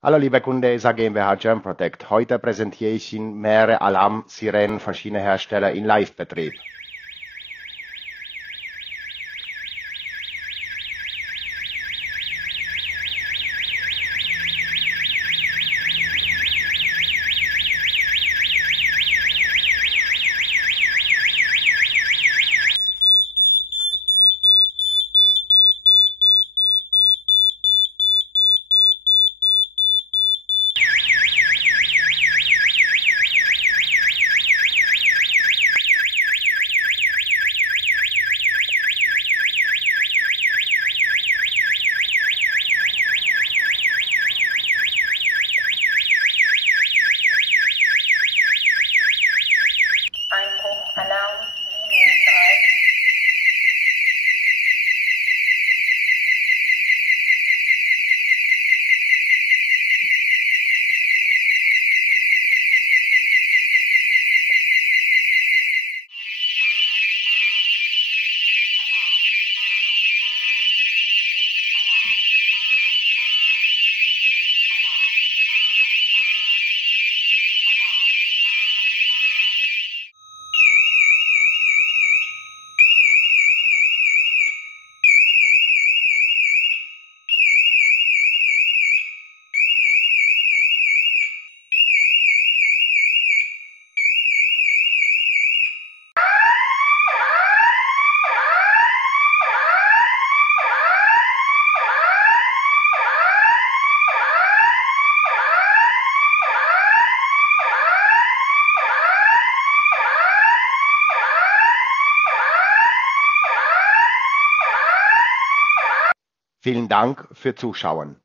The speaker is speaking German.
Hallo liebe Kunde, ich sage GmbH Germ Protect. Heute präsentiere ich Ihnen mehrere Alarmsirenen verschiedener Hersteller in Livebetrieb. Alarm, Linie 3. Vielen Dank für Zuschauen.